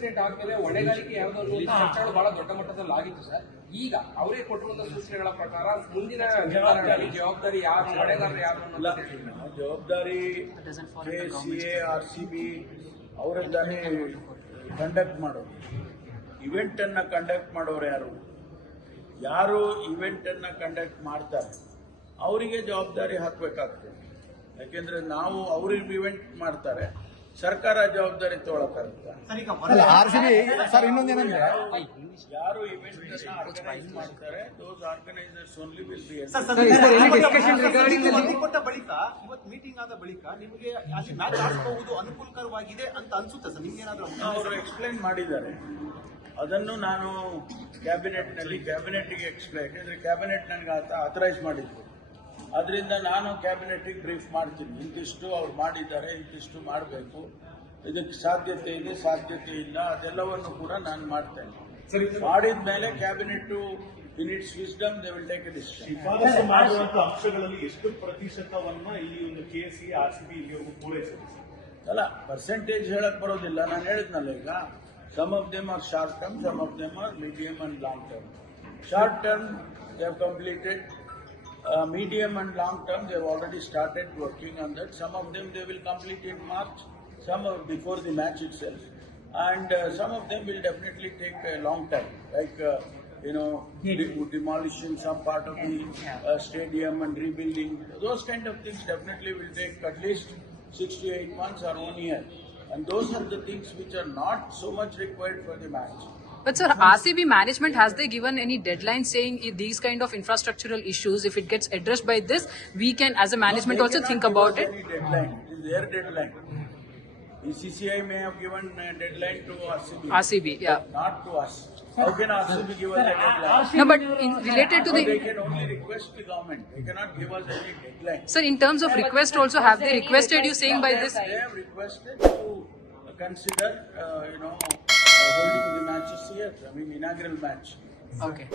Incident ಆದ್ಮೇಲೆ ಹೊಣೆಗಾರಿಕೆ ಯಾವ್ದು ಅನ್ನುವಂತ ಚರ್ಚೆಗಳು ಬಹಳ ದೊಡ್ಡ ಮಟ್ಟದಲ್ಲಿ ಆಗಿತ್ತು ಸರ್. ಈಗ ಅವರೇ ಕೊಟ್ಟಿರುವಂತಹ ಸೂಚನೆಗಳ ಪ್ರಕಾರ ಮುಂದಿನ ಜವಾಬ್ದಾರಿ ಯಾರು, ಹೊಣೆಗಾರರು ಯಾರು ಅನ್ನೋದು ಜವಾಬ್ದಾರಿ KCA RCB ಅವರಿಂದಾನೇ ಕಂಡಕ್ಟ್ ಮಾಡೋದು. ಇವೆಂಟ್ ಅನ್ನ ಕಂಡಕ್ಟ್ ಮಾಡೋರು ಯಾರು ಇವೆಂಟ್ ಅನ್ನ ಕಂಡಕ್ಟ್ ಮಾಡ್ತಾರೆ ಅವರಿಗೆ ಜವಾಬ್ದಾರಿ ಹಾಕಬೇಕಾಗ್ತದೆ. ಯಾಕೆಂದ್ರೆ ನಾವು ಅವ್ರಿಗೆ ಇವೆಂಟ್ ಮಾಡ್ತಾರೆ, ಸರ್ಕಾರ ಜವಾಬ್ದಾರಿ ತಗೊಳಕ್ಕಾಗುತ್ತೆ. ಯಾರು ಇವೆಂಟ್ ಆರ್ಗನೈಸ್ ಮಾಡ್ತಾರೆ ದೋಸ್ ಆರ್ಗನೈಸರ್ಸ್ ಓನ್ಲಿ ವಿಲ್ ಬಿ ಕೊಟ್ಟ ಬಳಿಕ ಇವತ್ತು ಮೀಟಿಂಗ್ ಆದ ಬಳಿಕ ನಿಮಗೆ ಅಲ್ಲಿ ಮ್ಯಾಚ್ ಆಡಿಸಬಹುದು ಅನುಕೂಲಕರವಾಗಿದೆ ಅಂತ ಅನ್ಸುತ್ತೆ ಸರ್. ನಿಮ್ಗೆ ಏನಾದ್ರು ಅವರು ಎಕ್ಸ್ಪ್ಲೈನ್ ಮಾಡಿದ್ದಾರೆ, ಅದನ್ನು ನಾನು ಕ್ಯಾಬಿನೆಟ್ಗೆ ಎಕ್ಸ್ಪ್ಲೈನ್, ಯಾಕೆಂದ್ರೆ ಕ್ಯಾಬಿನೆಟ್ ನನಗೆ ಅಥರೈಸ್ ಮಾಡಿದ್ರು. ಅದರಿಂದ ನಾನು ಕ್ಯಾಬಿನೆಟ್ಗೆ ಬ್ರೀಫ್ ಮಾಡ್ತೀನಿ, ಇಂತಿಷ್ಟು ಅವ್ರು ಮಾಡಿದ್ದಾರೆ, ಇಂತಿಷ್ಟು ಮಾಡಬೇಕು, ಇದಕ್ಕೆ ಸಾಧ್ಯತೆ ಇದೆ, ಸಾಧ್ಯತೆ ಇಲ್ಲ, ಅದೆಲ್ಲವನ್ನು ಕೂಡ ನಾನು ಮಾಡ್ತೇನೆ. ಮಾಡಿದ ಮೇಲೆ cabinet in its wisdom they will take A decision. ಶಿಫಾರಸು ಮಾಡುವಂತಹ ಅಂಶಗಳಲ್ಲಿ ಎಷ್ಟು ಪ್ರತಿಶತವನ್ನ ಈ ಒಂದು KCA RCB ಇಲ್ಲಿವರೆಗೂ ಪೂರೈಸಿದೆ ಅಲ್ಲ, ಪರ್ಸೆಂಟೇಜ್ ಹೇಳಕ್ ಬರೋದಿಲ್ಲ. ನಾನು ಹೇಳಿದ್ನಲ್ಲ ಈಗ, some of them are short term, some of them are medium and long term. Short term they have completed. Medium and long term, they have already started working on that. Some of them they will complete in March, some before the match itself, and some of them will definitely take a long time, like demolishing some part of the stadium and rebuilding. Those kind of things definitely will take at least 6 to 8 months or 1 year, and those are the things which are not so much required for the match. But sir, RCB management, has they given any deadline saying if these kind of infrastructural issues, if it gets addressed by this, we can as a management also think about it? Any deadline. It is their deadline. BCCI may have given a deadline to RCB. Yeah. Not to us. How can RCB give us a deadline? No, but related to They the... can only request the government. They cannot give us any deadline. Sir, in terms of request also, have they requested you saying by this? They have requested to consider, holding the matches here. I mean, inaugural match. Okay.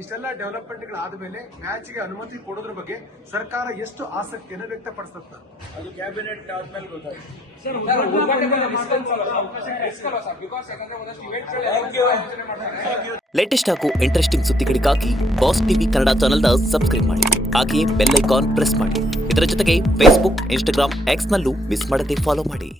ಇಷ್ಟೆಲ್ಲ development ಆದ್ಮೇಲೆ match ಗೆ ಅನುಮತಿ ಕೊಡೋದ್ರ ಬಗ್ಗೆ ಸರ್ಕಾರ ಎಷ್ಟು ಆಸಕ್ತಿಯನ್ನು ವ್ಯಕ್ತಪಡಿಸುತ್ತೆ? ಅದು ಕ್ಯಾಬಿನೆಟ್ ಆದ್ಮೇಲೆ ಗೊತ್ತಾಯ್ತು. ಲೇಟೆಸ್ಟ್ ಹಾಗೂ ಇಂಟ್ರೆಸ್ಟಿಂಗ್ ಸುದ್ದಿಗಳಿಗಾಗಿ ಬಾಸ್ ಟಿವಿ ಕನ್ನಡ ಚಾನೆಲ್ನ ಸಬ್ಸ್ಕ್ರೈಬ್ ಮಾಡಿ, ಹಾಗೆಯೇ ಬೆಲ್ ಐಕಾನ್ ಪ್ರೆಸ್ ಮಾಡಿ. ಇದರ ಜೊತೆಗೆ ಫೇಸ್ಬುಕ್, ಇನ್ಸ್ಟಾಗ್ರಾಮ್, ಎಕ್ಸ್ ನಲ್ಲೂ ಮಿಸ್ ಮಾಡದೆ ಫಾಲೋ ಮಾಡಿ.